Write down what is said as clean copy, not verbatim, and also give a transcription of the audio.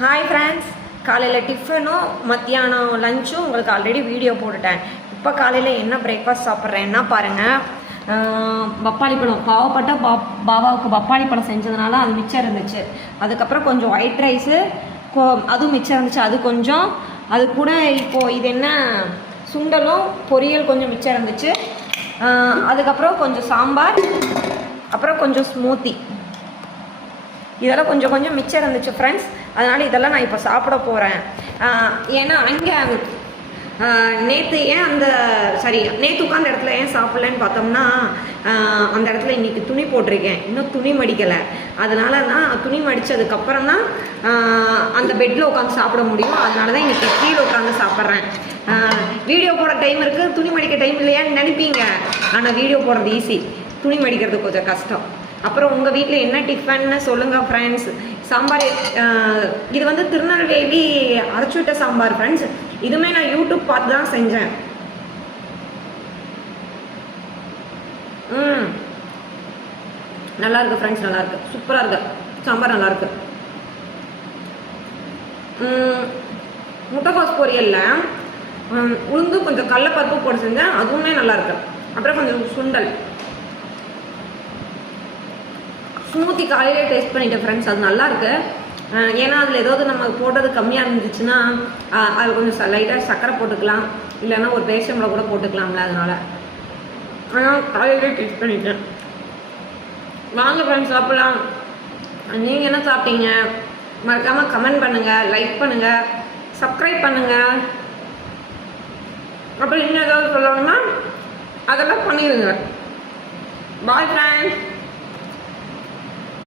Hi friends, காலையில் டிஃபனும் மத்தியானம் லஞ்சும் உங்களுக்கு ஆல்ரெடி வீடியோ போட்டுட்டேன். இப்போ காலையில் என்ன பிரேக்ஃபாஸ்ட் சாப்பிட்றேன்னா பாருங்கள். பப்பாளி பழம் பாவப்பட்ட பாபாவுக்கு பப்பாளி பழம் செஞ்சதுனால அது மிச்சம் இருந்துச்சு. அதுக்கப்புறம் கொஞ்சம் ஒயிட் ரைஸு அதுவும் மிச்சம் இருந்துச்சு, அது கொஞ்சம். அது கூட இப்போது இது என்ன சுண்டலும் பொரியல் கொஞ்சம் மிச்சம் இருந்துச்சு. அதுக்கப்புறம் கொஞ்சம் சாம்பார், அப்புறம் கொஞ்சம் ஸ்மூத்தி, இதெல்லாம் கொஞ்சம் கொஞ்சம் மிச்சம் இருந்துச்சு ஃப்ரெண்ட்ஸ். அதனால் இதெல்லாம் நான் இப்போ சாப்பிட போகிறேன். ஏன்னா அங்கே நேற்று நேற்று உட்காந்த இடத்துல ஏன் சாப்பிட்லன்னு பார்த்தோம்னா, அந்த இடத்துல இன்றைக்கி துணி போட்டிருக்கேன், இன்னும் துணி மடிக்கலை. அதனால தான் துணி மடித்ததுக்கப்புறம் தான் அந்த பெட்டில் உட்காந்து சாப்பிட முடியும். அதனால தான் இன்றைக்கி கீழே உட்காந்து சாப்பிட்றேன். வீடியோ போட டைம் இருக்குது, துணி மடிக்க டைம் இல்லையான்னு நினைப்பீங்க. ஆனால் வீடியோ போடுறது ஈஸி, துணி மடிக்கிறது கொஞ்சம் கஷ்டம். அப்புறம் உங்கள் வீட்டில் என்ன டிஃபன்னு சொல்லுங்கள் ஃப்ரெண்ட்ஸ். சாம்பார் இது வந்து திருநெல்வேலி அரைச்சி விட்ட சாம்பார் ஃப்ரெண்ட்ஸ். இதுவுமே நான் யூடியூப் பார்த்து தான் செஞ்சேன். நல்லா இருக்கு ஃப்ரெண்ட்ஸ், நல்லா இருக்கு, சூப்பராக இருக்கு சாம்பார், நல்லா இருக்கு. முட்டைக்கோஸ் பொரியலில் உளுந்து கொஞ்சம் கடலைப்பருப்பு போட்டு செஞ்சேன், அதுவுமே நல்லா இருக்கு. அப்புறம் கொஞ்சம் சுண்டல். ஸ்மூத்தி காலையிலே டேஸ்ட் பண்ணிட்டேன் ஃப்ரெண்ட்ஸ், அது நல்லாயிருக்கு. ஏன்னா அதில் ஏதாவது நம்ம போட்டது கம்மியாக இருந்துச்சுன்னா அதில் கொஞ்சம் லைட்டாக சர்க்கரை போட்டுக்கலாம், இல்லைன்னா ஒரு பேஷமில் கூட போட்டுக்கலாம்ல. அதனால் காலையிலே டேஸ்ட் பண்ணிட்டேன். வாங்க ஃப்ரெண்ட்ஸ் சாப்பிட்லாம். நீங்கள் என்ன சாப்பிட்டீங்க மறக்காமல் கமெண்ட் பண்ணுங்கள், லைக் பண்ணுங்கள், சப்ஸ்கிரைப் பண்ணுங்கள். அப்புறம் இன்னும் ஏதாவது சொல்லுவாங்கன்னா அதெல்லாம் பண்ணிடுங்க. Bye friends.